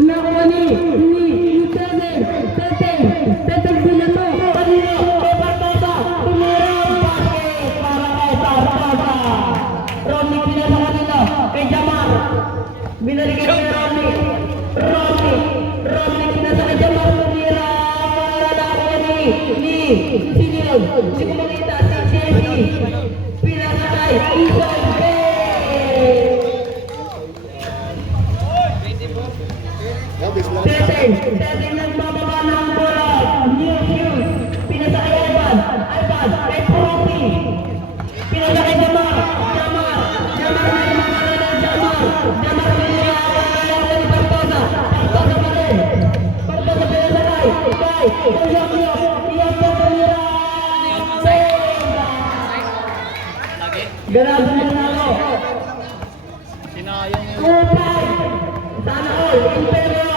Nakuha ni Tete. Tete bilang mo. Kanino? Kay Barbosa. Tumira ang basket para kay Barbosa. Romney pinasa kanino? Kay Jamar. Binalikan kay Romney. Romney pinasa kay Jamar. Tumira. Para nakuha ni Sinilog. Si Kumakita. Si Jesse. Pinasa kay Isoy. Setting ng bababa ng bola. New shoes. Pinasa kay Ivan. Kay Profi. Pinasa kay Jamar. Jamar Milia. Barbosa pa rin. Barbosa pinasa kay Iyan po pumira. Ganado manalo. Sinayang yun. Kupay. Sana all. Imperio.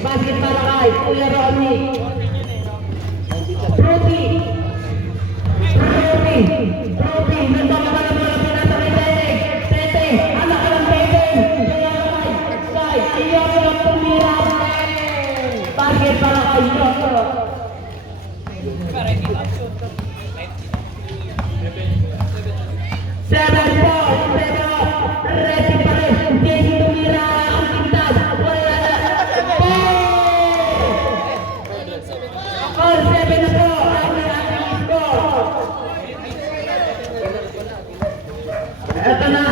Basket para kay Kuya Ronnie. Profi. Nandang ka na bola pinasa kay Tete. Anak ka ng Tete. Kay Iyoto tumira. Basket para kay Iyoto. Seven four. Ready pa rin. Jesse tumira. Ang pintas. Wala na. All 7 na po ang ating score. Ito na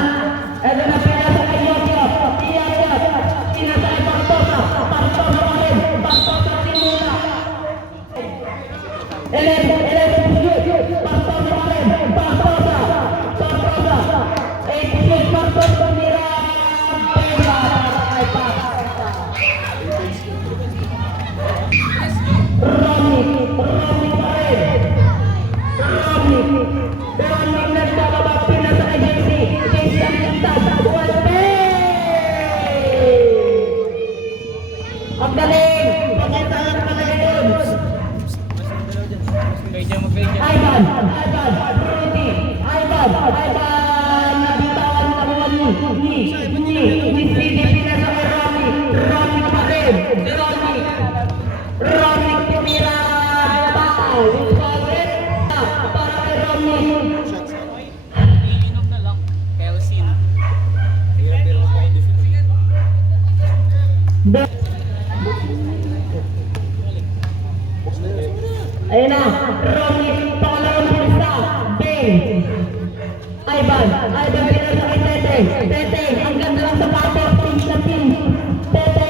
pinasa kay Yogyot. Pinasa kay Barbosa pa rin. Barbosa simula. 11 shoot. Barbosa pa rin. Barbosa. 8 shoot. Barbosa tumira. Pemba para kay Barbosa. Romney pa rin. Romney nagbababa pinasa kay Jesse ang lantas. Ang galing. Pagkailangan ka na yun. Ivan. Rudy. Ivan. Nabitawan na mo ni Sidi pinasa kay Romney pa rin. Romney tumira. Para kay Romney. Iinom na lang. Kelsin. Ayun na. Romney. Pangalawang pulsa. Bang. Ivan pinasa kay Tete. Ang ganda ng sapatos. Pink na pink. Tete.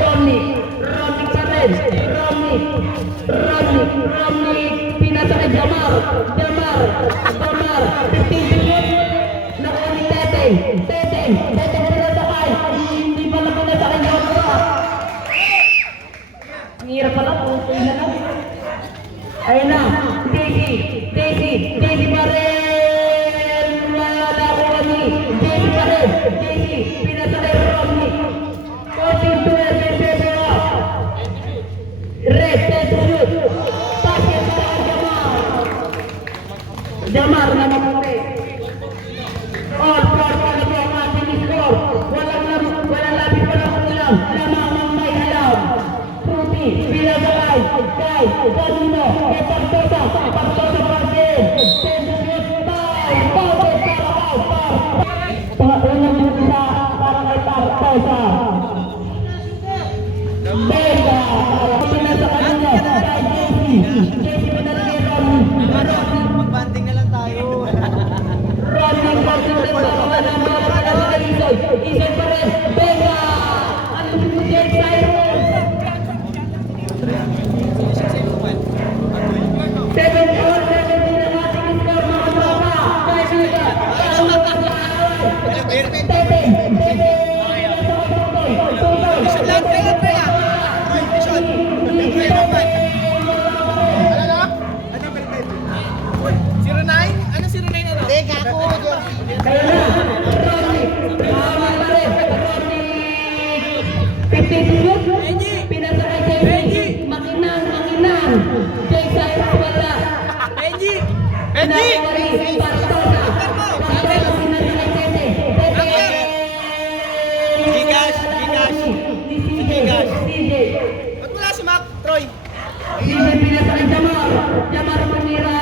Romney pa rin. Romney pinasa kay Jamar. 15 minutes. Nakuha ni Tete pinasa kay. Hindi pala pinasa kay Jamar. Ang hirap pala. Putoy na lang. Ayun na. Daisy pa rin. Nakuha ni Daisy pa rin. Daisy pinasa kay Romney. 14-12 Red, basket para Jamar na mamuli. All four para po ang ating score. Walang labis pa lang ulam. Lamang ang may alam. Fruity, pinasakay. Kay Kanino, kay Barbosa basket. 10 shoot, basket para kay Unang bulsa para kay Barbosa. Bega, pinasa kanina kay Jesse pinalagay Romney. Magbanding na lang tayo. Romney pagsunod sa mga nambala pinasa kay Isoy pa rin. Bega, ano si Jesse Cyrus? 7-4 Jake Cyrus wala. Benji! Nakawari, Bartosa. Bartosa, pinasakay Tete. Tete. Gigas. Ni CJ. Ba't wala si Mac? Troy? CJ pinasakay Jamar. Jamar Manira.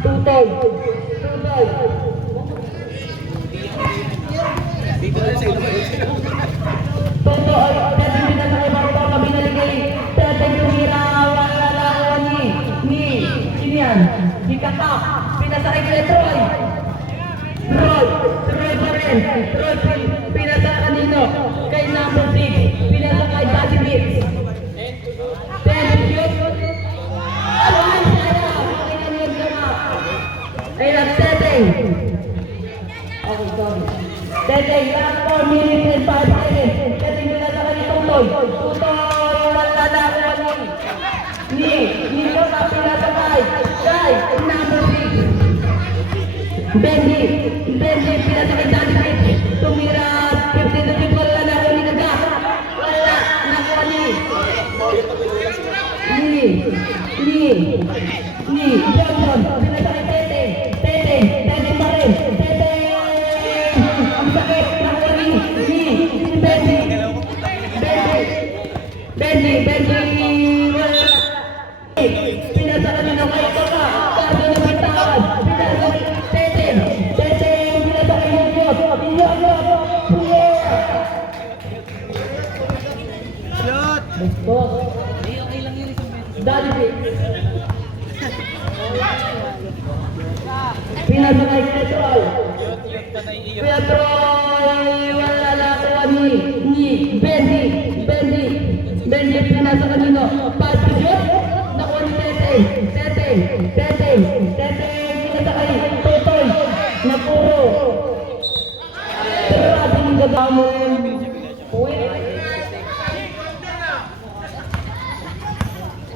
Tutoy. Dito na sa ilo. Tutoy. Tete pinasakay Bartosa. Binaligay. Tete tumira. Wala ni. Sino yan? Si Kaka. Pinasakay kay Troy. Troy pa rin. Troy pinasa kanino? Kay number 6. Pinasa kay Daddy Beats. 10 shoot. Alam mo sana. Kinanod ka na. Ay, nag-setting. Okay, sorry. Setting. Last 4 minutes and 5 seconds. Setting pinasa kay Tutoy. Wala na ako. Ni ko na pinasa kay. Kay number 6. Benji pinasa kay Daddy Beats. Tumira 15 to 15. Wala na ako ni Gaga. Wala na ako ni Johnson. Pinasa kay Tete pa rin. Tete. Ang sakit. Nakuha ni Benji. Wala. Pinasa kanino kay Kaka. Kasi na bitawan. Pinasa kay Tete. Pinasa kay Yot. Shot! Boss. Okay lang yun. Daddy Beats. Pinasa kay Petrol. Yot pa na iyo. Petrol. Wala na ako ni Benji. Pinasa kanino. Pass to Yot. Nakuha ni Tete. Pinasa kay Tutoy. Napuro. Pero ating yung gagamo yun. Uy.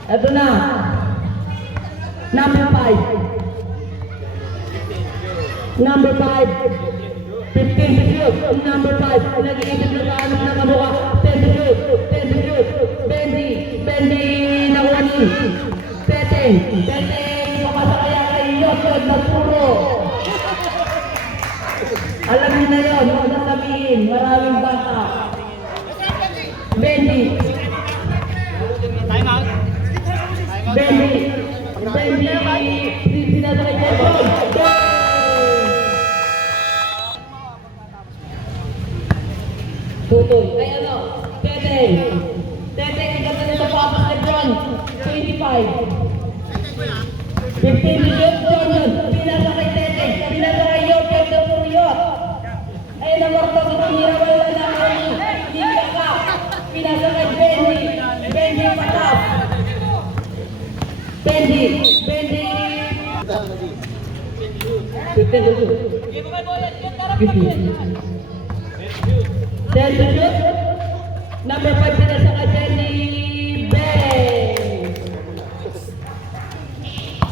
Ito na. Number 5. 15 to shoot. Number 5. Nag-iisip na kaanap na kabuka. 10 to shoot. Benji. Nakuha ni. Tete. Makasakaya kay Yosod na puro. Alam niyo na yun. Huwag na sabihin. Maraming bata. Benji. Time out. Benji. Sinasakay kay Bob. Tutoy. Ay ano? Tete, ikata na sa papas ni Bron. 25. 15 minutes, Jordan. Pinasa kay Tete. Pinasa kay Yot. Yot. Ay namarto sa tumira. Wala na ako ni Kaka. Pinasa kay Benji patap. Benji. 15 to shoot. 10 to shoot. Number 5 pinasa kay Benji.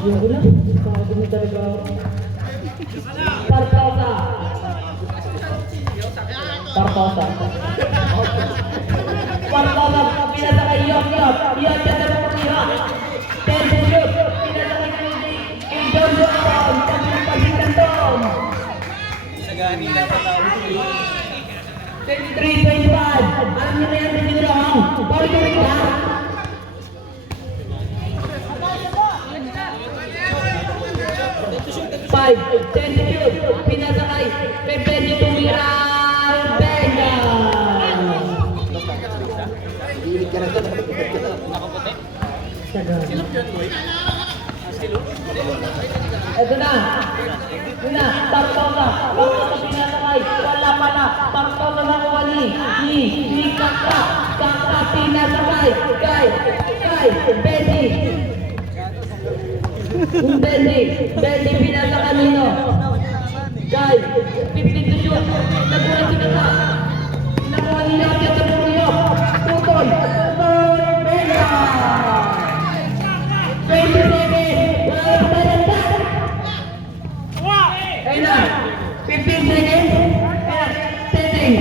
Yung ko lang. Bago mo talaga ako. Bartosa. Pinasa kay Yot. Yot na pumira. 10 to shoot. Pinasa kay Johnson. Pagkakantong. Sagani lang sa tao. 23-25. Alam niyo na yan sa siguro ang Puerto Rico. 5, 10 to shoot. Pinasa kay Benji tumira. Benja. Nakaputi? Sagad. Silo? Ito na. Bartosa pinasa kay. Wala pa na. Bartosa nakuha ni Kaka. Kaka pinasa kay Benji. Benji pinasa kanino? Kay 15 to shoot. Nakuha si Kaka. Nakuha ni Nadia sa Puriyok. Tutol. Benja. 27. Wala pa talanda. Ayun na. 15 seconds. Setting.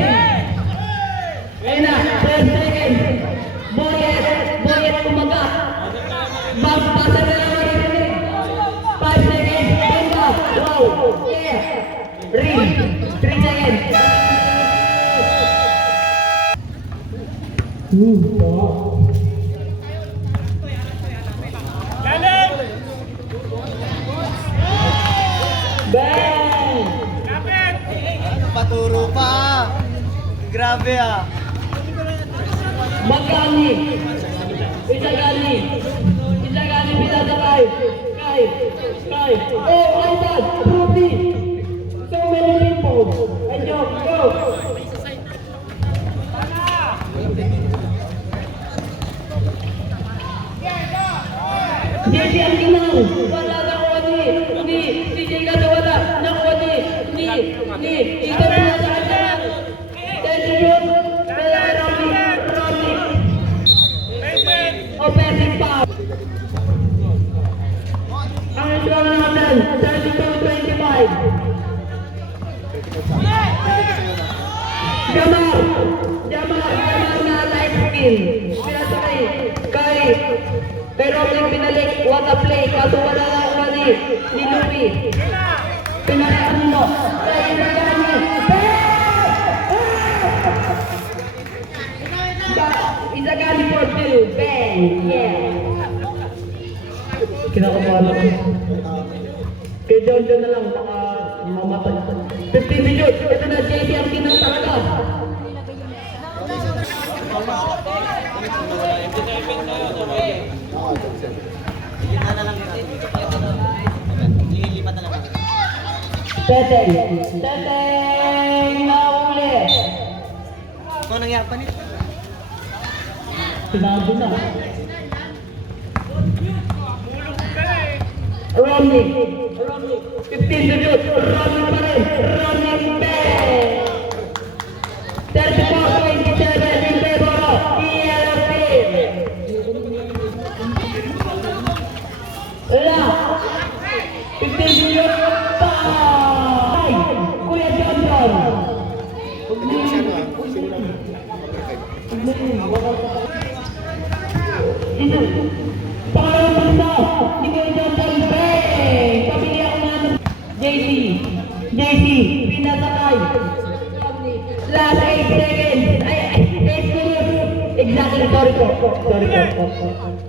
Stop. Bang! Paturo pa. Grabe ah. Magkani. Isagani. Isagani pinasakay. Kay. Oh, Aidan. Rudy. So many people. And go. JC ang ginang. Wala na ko ni DJ ka wala. Nakuha ni. Ito pinasakay ka lang. Tension. Ronnie. Offensive foul. Ang score natin, 32-25. Jamar na life skill. Pinasakay kay Robin pinalik, what a play. Kaso wala na ako ni Louie. Pinasakay mo. Kay Isagani. Isagani for two. Bang. Yeah. Kinakabahan ako. Kay John na lang, baka mamatay. 15 minutes. Ito na, JC ang kinang talaga. Lima na lang ito. Lilipat na lang. Teteng na uli. Ano nangyari pa nito? Sinabi na. Romney. 15 minutes. Romney pa rin. Romney bang. 34-27 in favor of ELFP. Wala. 15 minutes. Bye. Kuya Johnson. Pangalan na. Kuya Johnson. Bang. Pabili ako na. JC. Pinasakay. Last 8 seconds. 8 minutes. Exactly. Sorry po.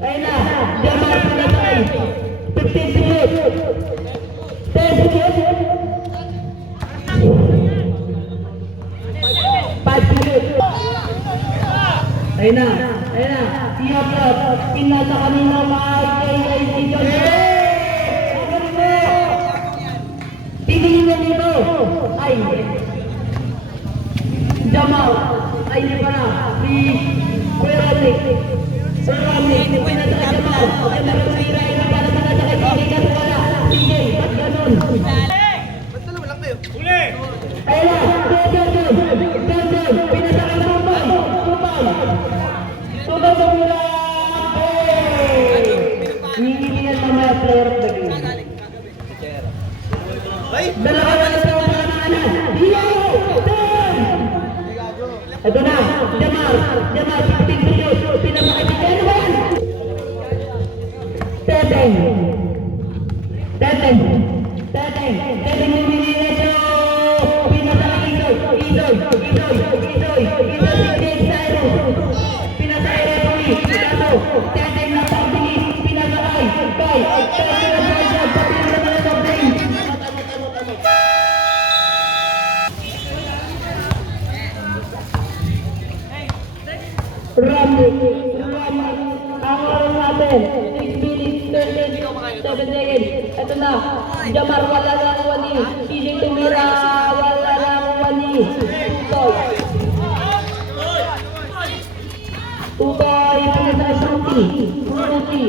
Ayun na. Jamar pinasakay. 15 minutes. 10 minutes. 5 minutes. Ayun na. Siyap. Pinasa kanina kay Johnson. Tingin dito. Ay. Jamal. Ay, hindi pa na. Si Kuya Rodney. Sir Rodney. Pinasa ka Jamal. Ay, narutuira. Hindi pa naman nasa kay DJ. Kasi wala. DJ. Ba't ganun? Ba't dalawa lang kayo? Uli! Ayun na. Johnson. Pinasa ka Tumbal. Tumbal sa mula. Hihilihan na mga player of the game. Dalawa na sa mga kanan. Ito na, Jamar, 15 minutes, pinapakaibigan mo yan! Teteng yung minito, pinapakaibigan, Isoy, si Cyrus, pinapakaibigan mo ni, kaso, Teteng na pagbilis, pinapakay, Rami, ang oras natin, 6 minutes, 7 seconds. Ito na, Jamar, wala na ang wani. DJ Tumira, wala na ang wani. Tutoy, pinasakay Fruity.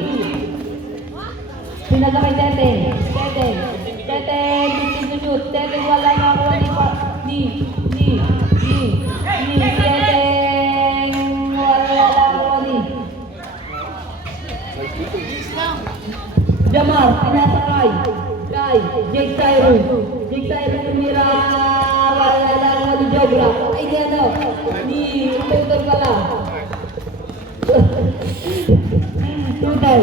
Pinasakay Teteng, 15 minutes. Teteng, wala na ang wani pa. Teteng. Jamar, pinasakay kay Jake Cyrus tumira, wala lang ni Jobra. Ay, di ano, ni Tutor pala. Tutor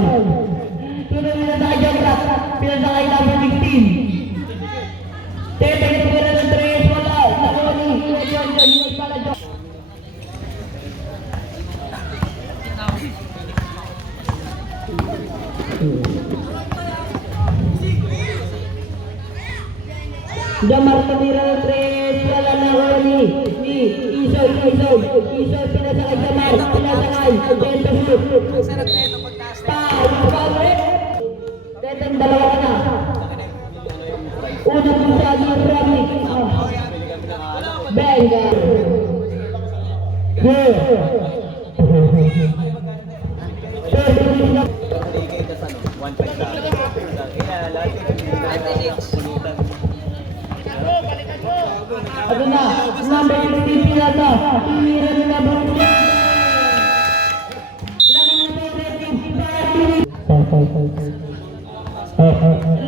pinasakay Jobra, pinasakay number 15. Teteng tumira ng 3, wala. Nakuha ni Kuya Johnson, pala Jobra. Damar Kamira ng 3, wala na ako ni Isoy, pinasakay Damar, pinasakay, Dento shoot. Power, Teteng dalawa ka na. Unang punta ni Rami. Benga. Ito na, number 15 pinata. Tumira nila Borussia.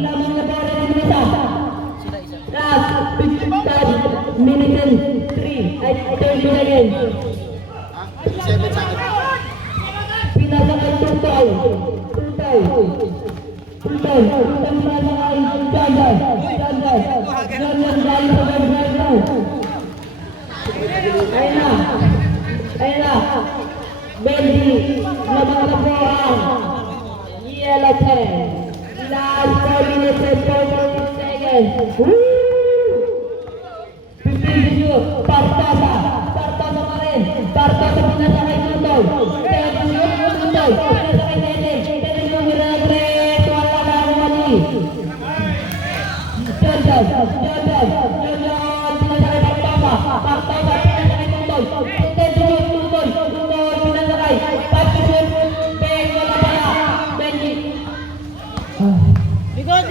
Lamang na bola ng isa. Last 55 minutes and 3 at 30 seconds. Pinasakay Tutol. Pinasakay Janjan galing sa website now. Ayun na. Benji, lamang na po ang yellow pen. Last 4 minutes and 4 seconds. 15 to shoot. Partosa pa rin. Partosa pinasakay Tutol. Tutol. Pinasakay Tete tumira ng 3. Wala na ako mali. Janjan. Pinasakay Partosa. Pinasakay Tutol. Tutol. Pinasakay. 5 to shoot. Beng, wala pala. Benji. Bigot!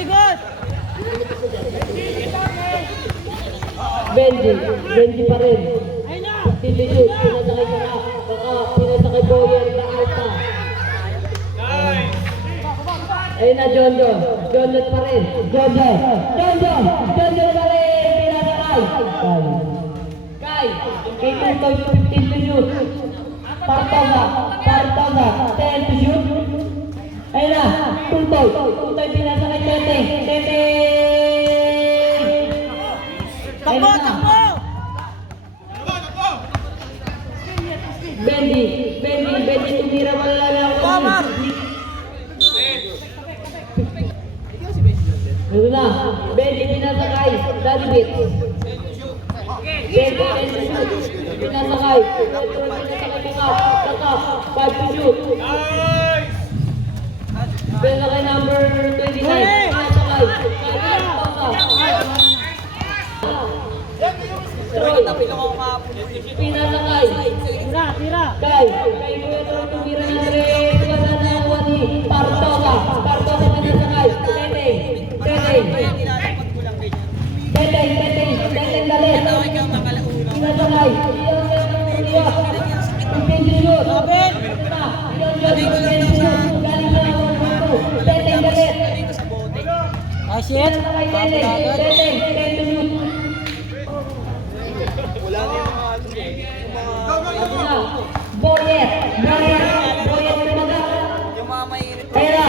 Benji pa rin. Pinasakay Boyer na Alta. Ayun na John pa rin. John pa rin. Pinasakay. Kai. Kay Tutoy 15 to shoot. Partosa. 10 to shoot. Ayun na. Tutoy pinasakay Tete. Takbo! Benji tumira malala ako. Tamar! Ano na? Benji pinasakay. Daddy Beat. Benji pinasakay. Taka. 5 to shoot. Pinasakay number 29. Pinasakay. Pinasakay. Tira! Kay Kuya tumira ng 3. Wala na ako ni Partosa pinasakay. Teteng dalit. Pinasakay. Pinjulot. Teteng dalit. Shit! Teteng. Boyer Yung mga mainit. Ayla.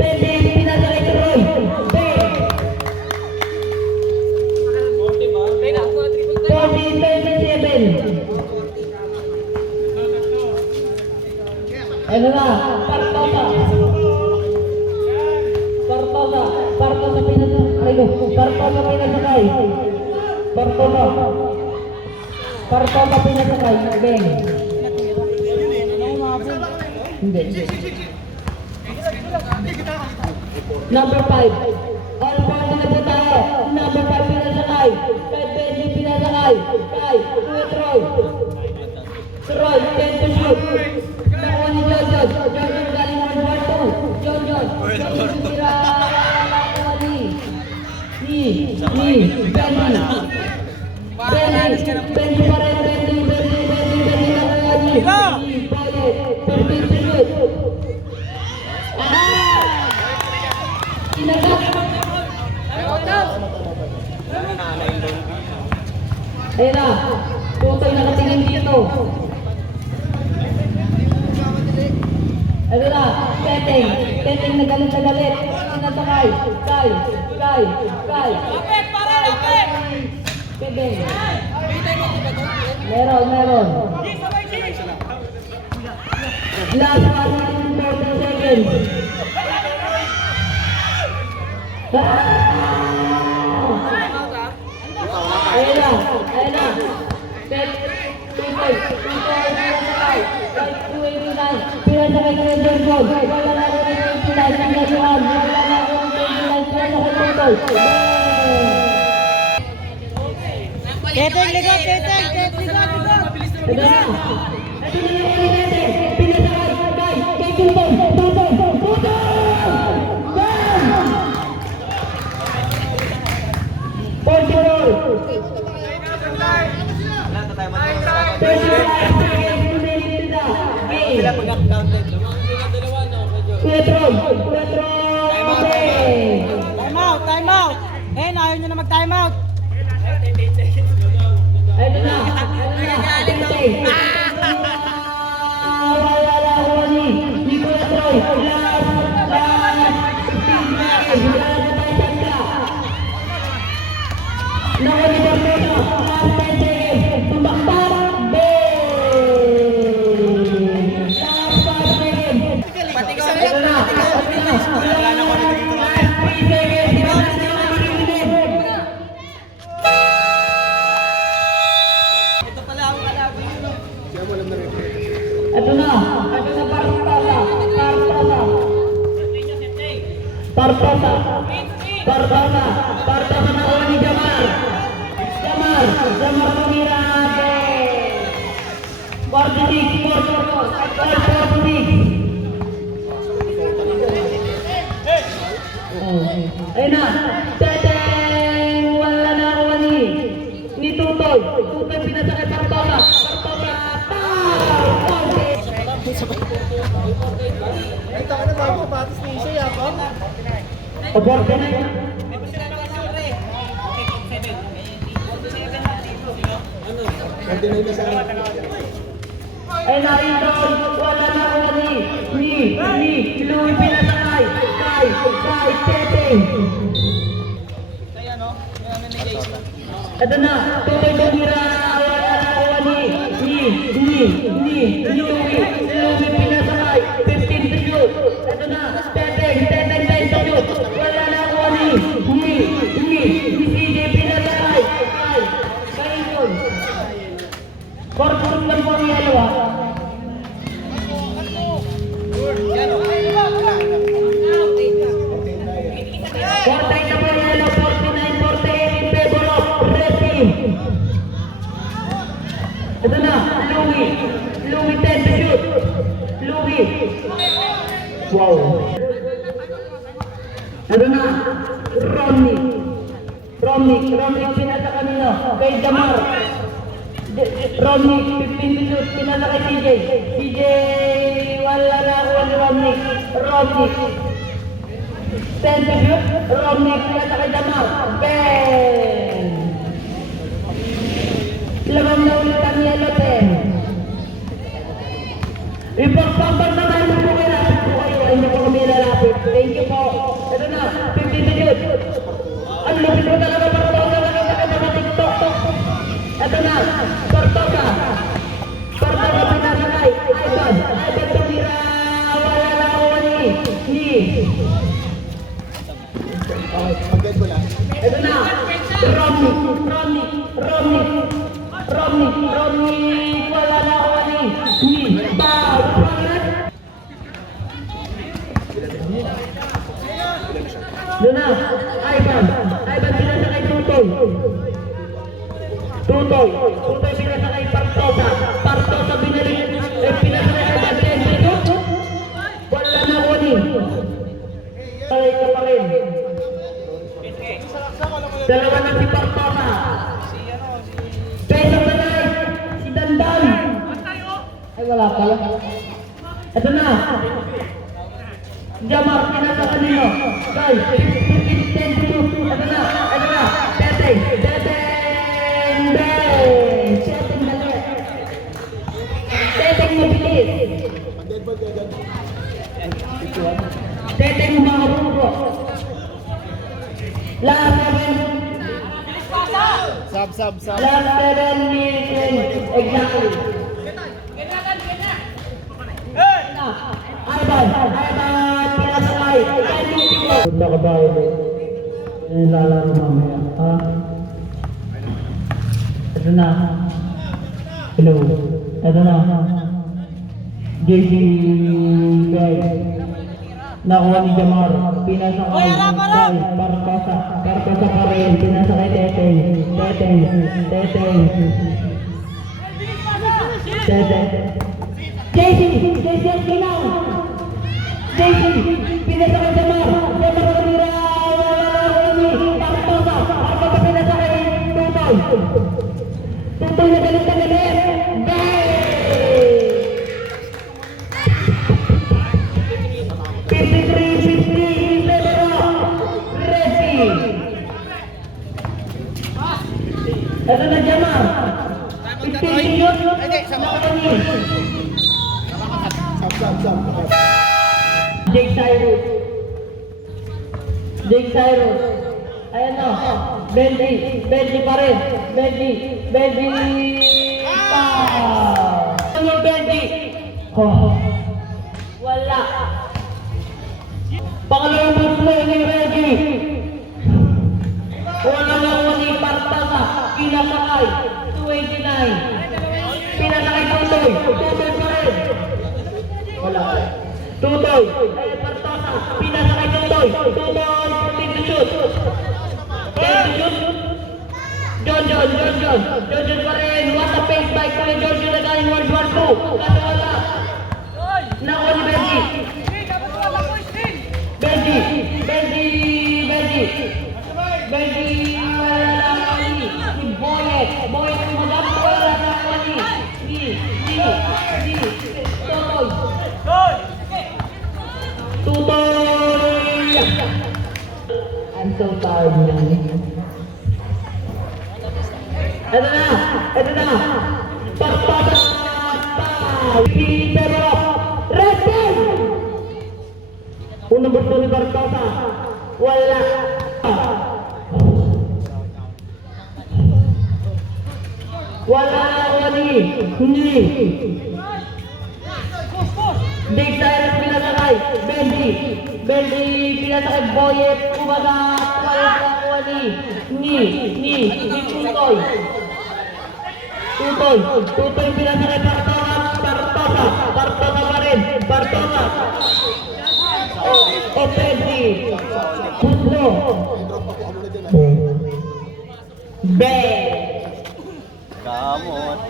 Pwede pinasakay si Roy. Ano na? Partosa pinasakay. Partosa pinasakay. Beng. Hindi. Number 5. All party na po tayo. Number 5 pinasakay. Kay Benji pinasakay. Kay Troy, 10 to shoot. Nakuha ni John galing ng World 2. John. Tira nakuha ni Benji pa rin. Benji nakuha ni Boyer. 15 to shoot. Inagat. Ayun na. Tutoy nakatingin dito. Ayun na. Teteng na galit. Sinasakay. Kay. Teteng. Meron. Last one. seconds. Ayun na, ayun na. 2.29. Pinasakay ka ng Johnson. Wala na ako ng 29. Ang gasuhan. Wala na ako ng 29. Pinasakay Tutoy. Teteng, likod, teteng, likod. Ito na. Ito na yung ulit natin. Pinasakay. Kay Tutoy. Tutoy. Sila pag-counted. Time out. Eh, ayaw nyo na mag-time out. Ito na Partosa na uwan ni Jamar tumira 46. Ayun na, teteng, wala na uwan ni Tutoy pinasakay Partosa, Aborto na yun. Ay narito, wala na ako ni Louie pinasakay. Kay Teteng. Ito na, Tutoy tumira, wala na ako ni Louie pinasakay. 15 to shoot. Ito na, Teteng to shoot. Wala na ako ni CJ pinasakay. Kay yun. Korporong lang po ang yellow ha. Kortay na po ang yellow. 49-48 in favor of red team. Ito na, Louie 10 to shoot. Louie. Wow. Ito na, Romney pinasa kanino. Kay Jamar. Romney, 15 to shoot, pinasa kay CJ, wala na ako ni Romney, 10 to shoot, Romney, pinasa kay Jamar, Ben! Lamang na ulit ang yellow 10. Ipagpapag na tayo po kayo, ay hindi po kami lalapit, thank you po. Ito na, 15 to shoot, ang lupit mo talaga Partosa, nakita ka mga TikTok. Ito na, Partosa pinasakay, Ivan tumira, wala na ako ni ito na, Romney, wala na ako ni Bawat. Doon na, Ivan pinasakay Tutoy pinasakay Partosa binalik, pinasakay agad 10 minutes. Wala na ako ni. Ay ka pa rin. Dalawa na si Partosa. Pero na si Dandan. Ay wala pala. Ito na. Jamar pinasakay nyo. Guys, 10 minutes. Ito na. Teteng. Teteng mabilis. Teteng mga grupo. Last 7 minutes exactly. Ivan naka-violet. Yung lalaro mamaya, ha? Ito na. Hello. Ito na. JJ guys. Nakuha ni Jamar. Pinasa kay Bartosa. Bartosa pa rin. Pinasa kay Teteng. Teteng. Teteng. Teteng. JJ! JJ ang ginaw! JJ! Pinasa kay Jamar! Jamar ang kamira! Bartosa! Bartosa pinasa kay Tutoy! Tutoy na galit na galit! Bang! 53-50 Lebro! Ready! Ito na Jamar! 15 yun! Nakapangin! Jake Cyrus. Jake Cyrus. Ayan na. Benji. Benji pa rin. Benji. Benji. Ano Benji? Oh. Wala. Pangalawang muslo ni Reggie. Wala lang ni Bartosa. Pinasakay. 29. Pinasakay Tutoy. Tutoy pa rin. Wala. Tutoy. Ay, Bartosa. Pinasakay Tutoy. Tutoy. Putting to shoot. Putting to shoot. John pa rin. What a pace by Kuya John na galing World War II. Kaso wala. Nakuha ni Benji. Benji. Wala nakuha ni. Si Boyet. Boyet yung magap. Wala nakuha ni. Tutoy! I'm so tired man. Ito na! Bartosa! Pero! Resting! Unang gusto ni Bartosa. Wala! Wala ni! Big Cyrus pinasakay. Benji pinasakay. Boyet. Kumaga. Wala nakuha ni Tutoy pinasakay. Bartosa pa rin. Bartosa. O Benji. Putlo. Kamot.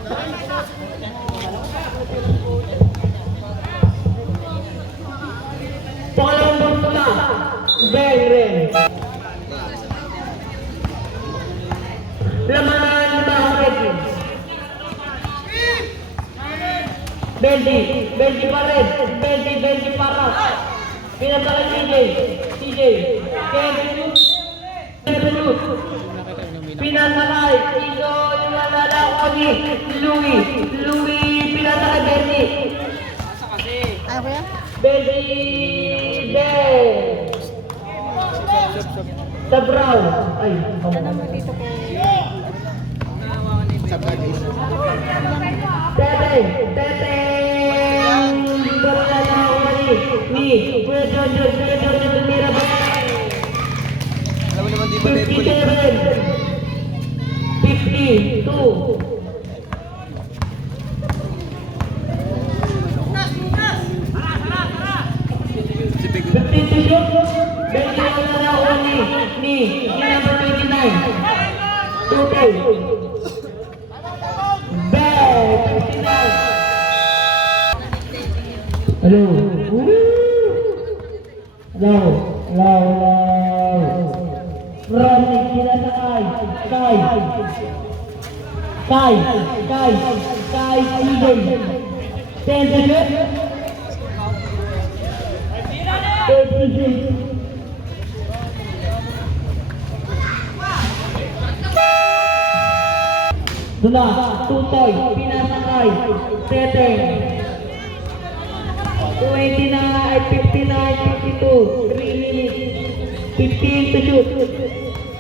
Pangalawang gusto na. Bang rin. Laman yung mga Reggie. Benji pa rin. Benji para. Pinasakay CJ. Pinasakay. Iso yung nalalako ni Louie. Pinasakay Benji. Ano kaya? Benji. Sa Brown. Ay, Ano mo dito kay... Teteng. Ni. Kuya John tumira ba? Alam mo naman di ba Deadpool? 57. 52. Si Big 52 shoot. Benji wala na ako ni number 29. Tutoy. Bang! 59. Hello. Hello. Ronnie, pinasakay. Kai, CJ. 10 to shoot. 30 shoot. Dula, Tutoy, pinasakay. Teteng. 59, 52, 3 minutes. 15 to shoot.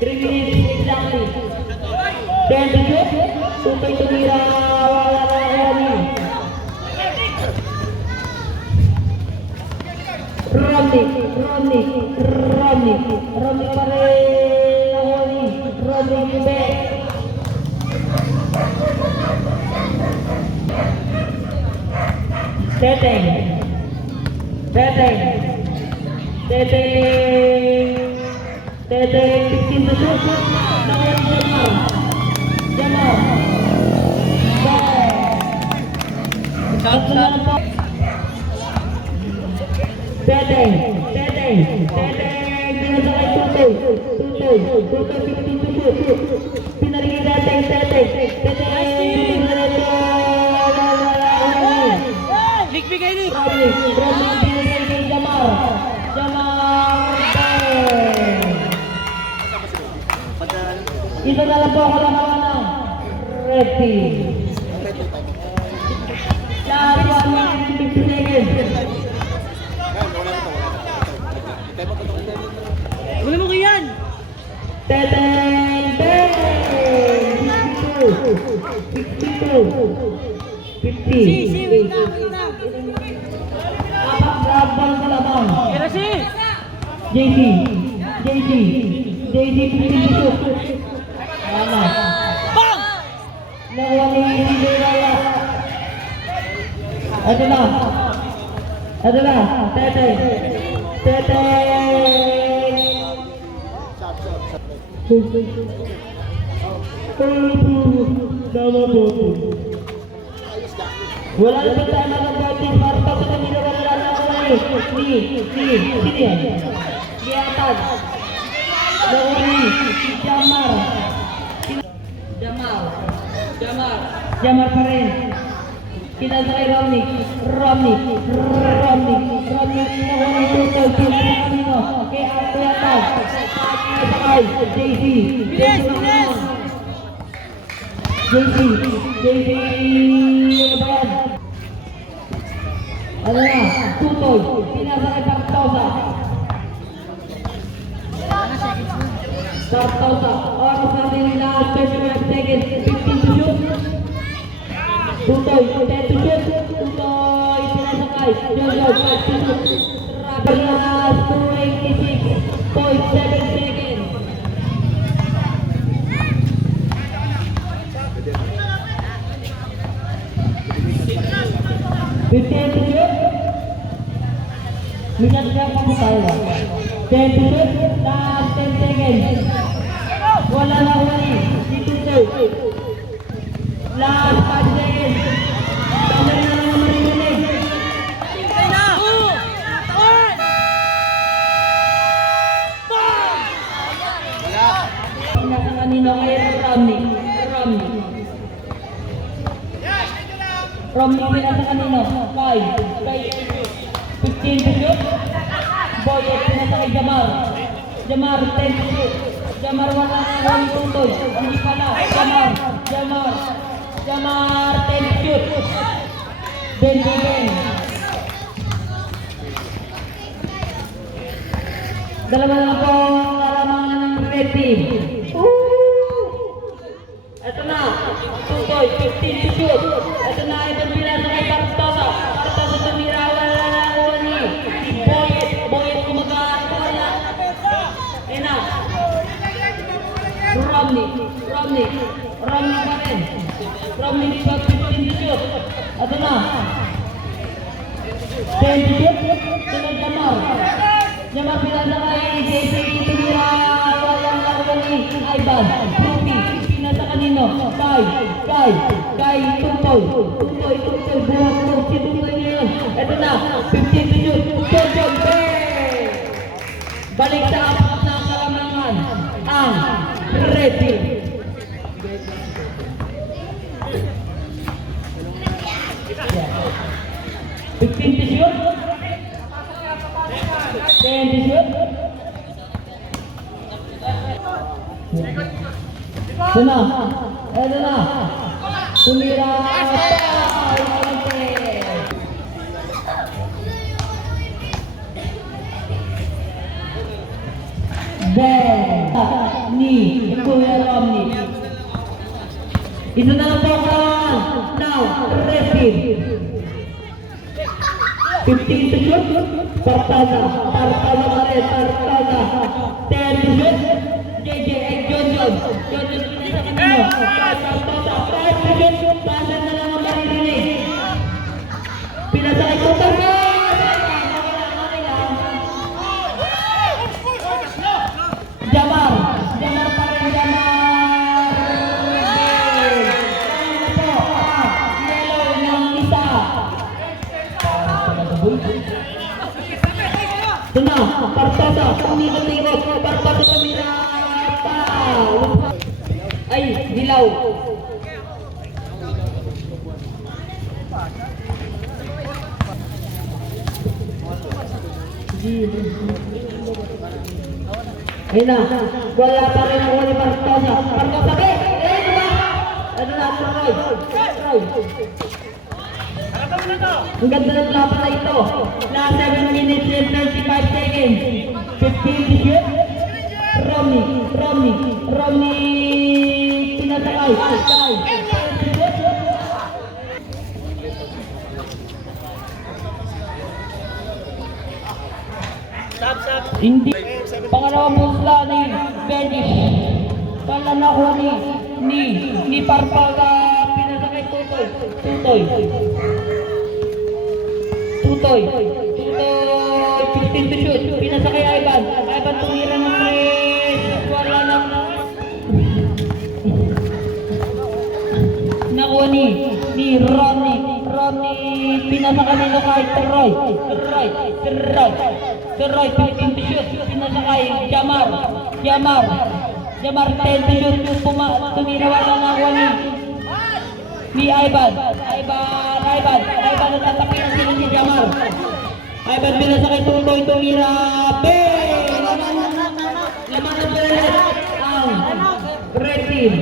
3 minutes exactly. 10 to shoot. Tutoy tumira. Wala na ni. Ronnie. Romney pa rin nahuli. Romney Libe. Teteng. Teteng. Teteng. Teteng 15 to shoot. Nahuli Jamar. Jamar. Teteng, Teteng, Teteng, pinasakay Tutoy, Tutoy, Tutoy 15 to shoot. Pinarigin Teteng, Teteng, Teteng, Ligbigay ni. Robin, pinasakay kay Jamar, Jamar, ito na lang po ako lang ng red team. Last 1 minute 50 seconds. Wala mo yan. Teteng, Teteng, 52, 50. Wait na. Apat grabang sa labang. Kira si. JC, 52. Ano? Bang! Nakuha ni Cinderella. Ito na. Teteng. Tama po. Wala na ba tayo mag-boting? Marta ko na nilawala na ako Sino yan? Giatan. Nauri. Jamar. Jamar pa rin. Kinasakay Romney. Nakuha ng tutor. Pinakino. Kay Arto Yatag. Kinasakay. JC. Ano ba yan? Tutoy. Pinasakay Partosa. Oras natin yung last 35 seconds. 15 to shoot. Tutoy, 10 to shoot. Tutoy, pinasakay. Jojo, 5 to shoot. Last 26.7 seconds. Fifteen to shoot. Minat siya pa tayo. 10 to shoot. Last 10 seconds. Wala na huli. Si Tutoy. Last 5 seconds. Tama na naman marinig. Nasa kanino kay Romney. Romney pinasa kanino? 5. Kay 15 to shoot. Boyet pinasa kay Jamar. Jamar 10 to shoot. Jamar wala na ng Tutoy. Hindi pala. Jamar 10 to shoot. Ben. Dalawa na po ang alamangan ng red team. Ito na, Tutoy, 15 to shoot. Ito na, itong pinasa kay Partosa. Partosa tumira, wala na ako ni Boyet kumagaan ko na. Ayan na. Romney pa rin. Romney pa 15 to shoot. Ito na. 10 to shoot. Sunod Jamar pinasa kay JC tumira, wala na ako ni Ivan. Ruby. Pinasa kanino? Kay Tutoy. Buhat mo si Tutoy ngayon. Ito na, 15 to shoot. Jojo, balik sa apat na kalamangan. Ang red team. Yeah. 15 to shoot. 10 to shoot. Ito na. Tumira. Ni Kuya Romney. Ito na lang po kawan. Now, red team. 15 to shoot. Tartaza pa rin, Tartaza. 10 to shoot. JJ, John. Pinasa kanino. Tartaza, 5 to shoot. Pasa na lang ang maririnig. Pinasa kay Tartaza. Jamar pa rin, Jamar. Yellow ng isa. Ito na, Tartaza, umikot-ikot, Tartaza tumira pa. Ay, dilaw. Ayun na, wala pa rin ako ni Tartaza. Tartaza, ito ba? Ano na, Troy. Ang ganda ng laban na ito. Na 7 minutes and 35 seconds. 15 to shoot. Romney. Pinasakay. Hindi. Pangalawang musla ni Benish. Panlanakuha ni Parpaga. Pinasakay Tutoy. 15 to shoot. Pinasakay Ivan tumira ng 3. Wala lang. Nakuha ni Ronnie. Pinasakay nito kay Troy. 15 to shoot. Pinasakay Jamar 10 to shoot. Tumira wala nakuha ni Ivan natatapinan sila ni Jamar. Ivan pinasakay Tutoy tumira. Laman ng beres ang red team.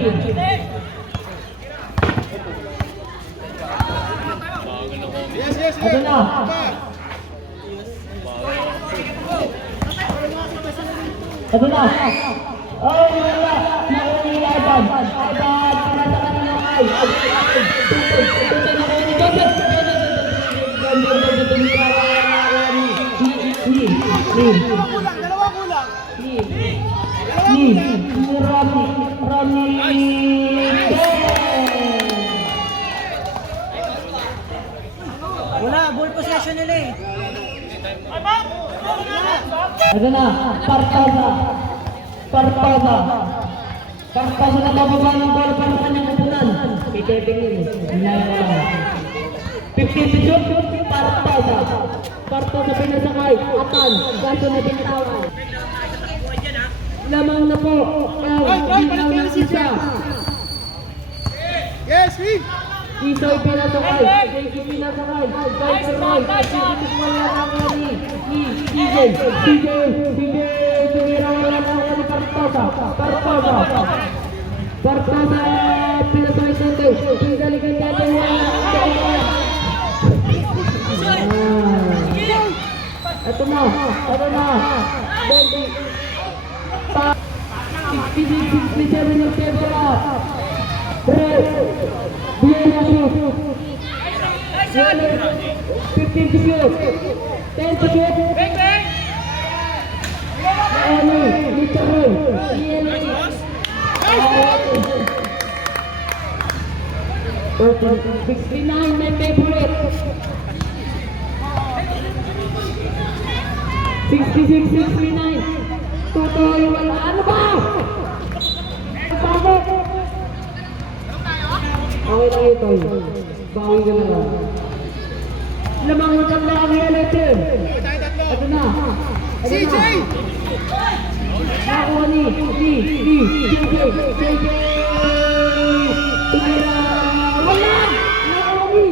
Ito na. Oh, wala. Nakuha ni Ivan. Pinasa kanina kay. Tutoy nakuha ni Joseph. Wala, ball possession nila eh. Ito na, Tartaza na bababa ng bola para sa kanyang kupunan. Kiteping yun. 15 to shoot, Tartaza pinasakay, Atan, kaso na binitawan. Lamang na po ang binaw ng isa. Isoy pinasakay, JC pinasakay, Roy, wala na ni CJ, tumira wala na ni Tartaza pinasakay Santos, pinagalikan natin ito na, Bendy, 67 yung table up, Red, Vienna shoot, 15 to shoot, 10 to shoot, Mr. Roy, 69, my favorite. 66, 69. Tutoy, wala. Ano ba? Bakit? Okay lang ito. Bawi ka na lang. Lamang utang na ang relative. Ito na. CJ! Nakuha ni JJ. Tumira. Wala! Nakuha ni.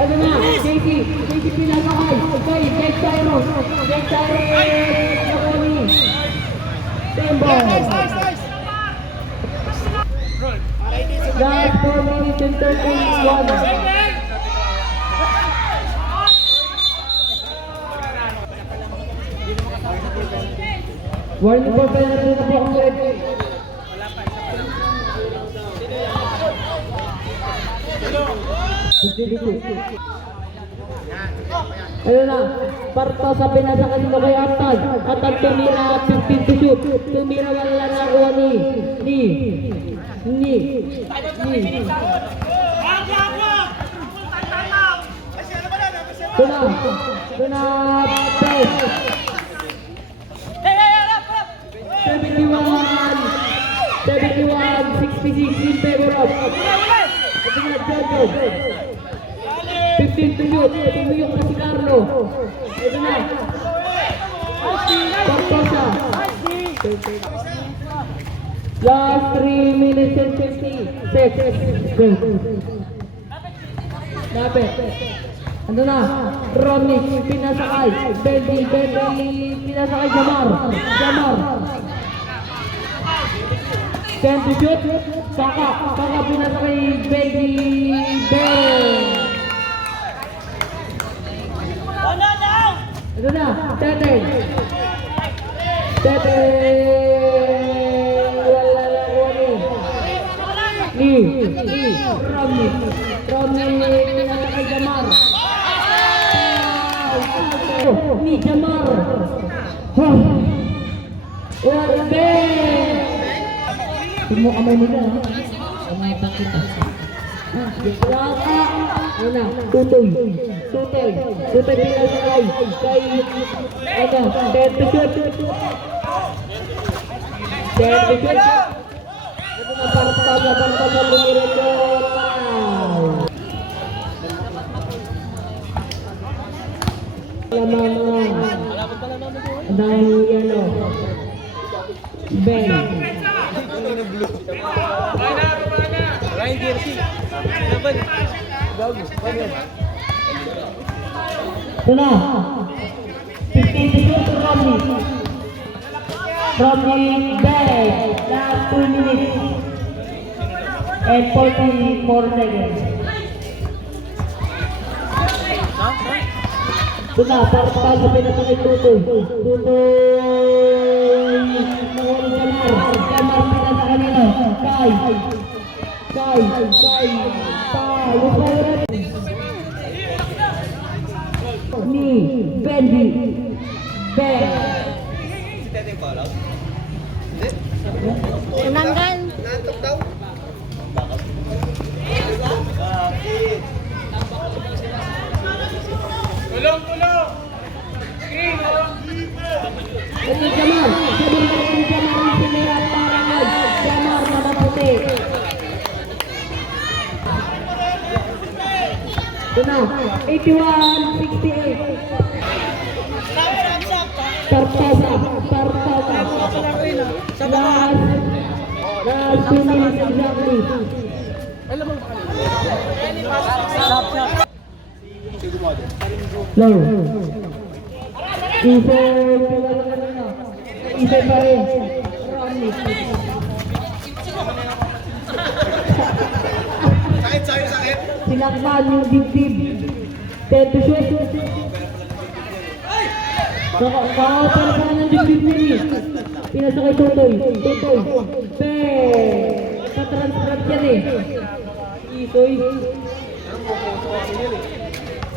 Ito na, JC pinasakay, Jake Cyrus, nakuha ni Tembo. Last 4 minutes and 31. Warning po, penalty na po ang red. Ayun na, parto sa pinasa kanino kay Atan. Atan tumira 15 to shoot. Tumira wala na kuha ni. Tuna, press. 71-66 in favor of. Ito na, Jojo. 15 to shoot. Tumuyok na si Carlo. Ito na. Bartosa. Last 3 minutes and 50 seconds. Go. Lapit. Ano na? Romic, pinasakay. Bendy, pinasakay Jamar. 10 to shoot. Saka pinasakay Bendy. Ito na, Tete. Wala lang ni. Romic, pinasakay Jamar. Ni Jamar. Wala. Semua kamay mo na. Kamay pa kita. Una, tutoy pinasakay. Kay, ano, 10 to shoot. Ito na, parta lumirin ko. Lamang dahil yan o Ben Ryan Jersey. Laban. Gago. ito na 15 to shoot to Romney Ben last 2 minutes and 44 seconds. Ito na, parang sa pinatangay Tutoy. Jamar pinasa kanino. Kay. Ni Bendy. Tinanggal. Nantok daw. Tulong! Ito Jamar na maputi. Ito na, 81-68. Tartasa. Last 2 minutes exactly. Low. Isa pa rin. Sakit. Sinaktan yung dibdib. 10 to shoot. Nakakapara pa ng dibdib niya. Pinasa kay Tutoy. Patransferat yan eh. Isoy.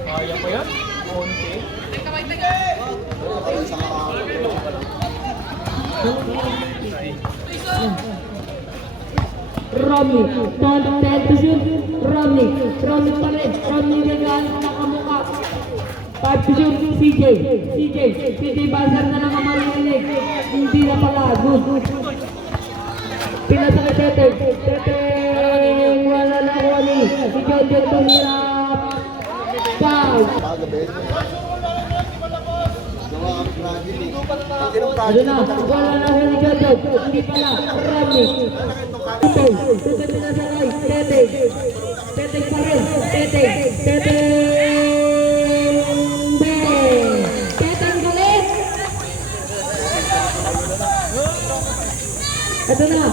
Kaya pa yan? Konti. Romney, 10 to shoot. Romney pa rin. Romney nagaan nakamuka. 5 to shoot. CJ Bazar na nakamarinig. Hindi na pala. Good. Pinasa kay Tete. Wala na kuha ni. Si John tumira. Foul. Ano na, wala na kuha ni John. Hindi pala. Romney. Tutoy pinasakay. Tete pa rin. Tete ang galit. Ito na.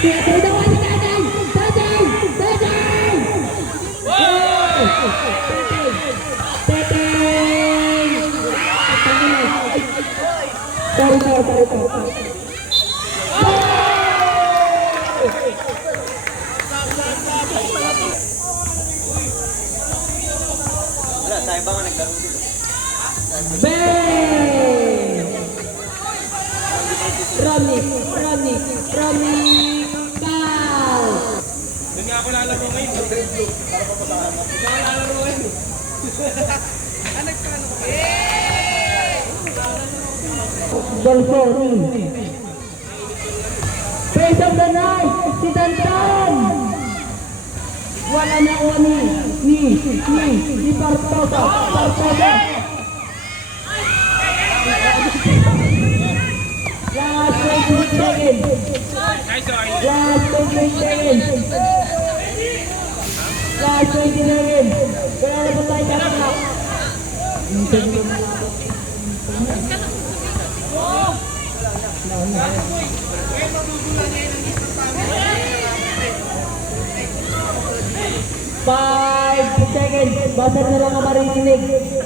Tete daw si Tete. Sorry. Bang! Ronnie, foul! Doon nga ako lalaro ngayon. Doon ako lalaro ngayon. Golfori. Face of the night, si Dantan! Wala na ko ni Bartosa. Last 20 seconds. Nice, okay. Last 20 seconds. Last 20 seconds. Wala na po tayo kapag. Five seconds. Basta na lang ang maririnig.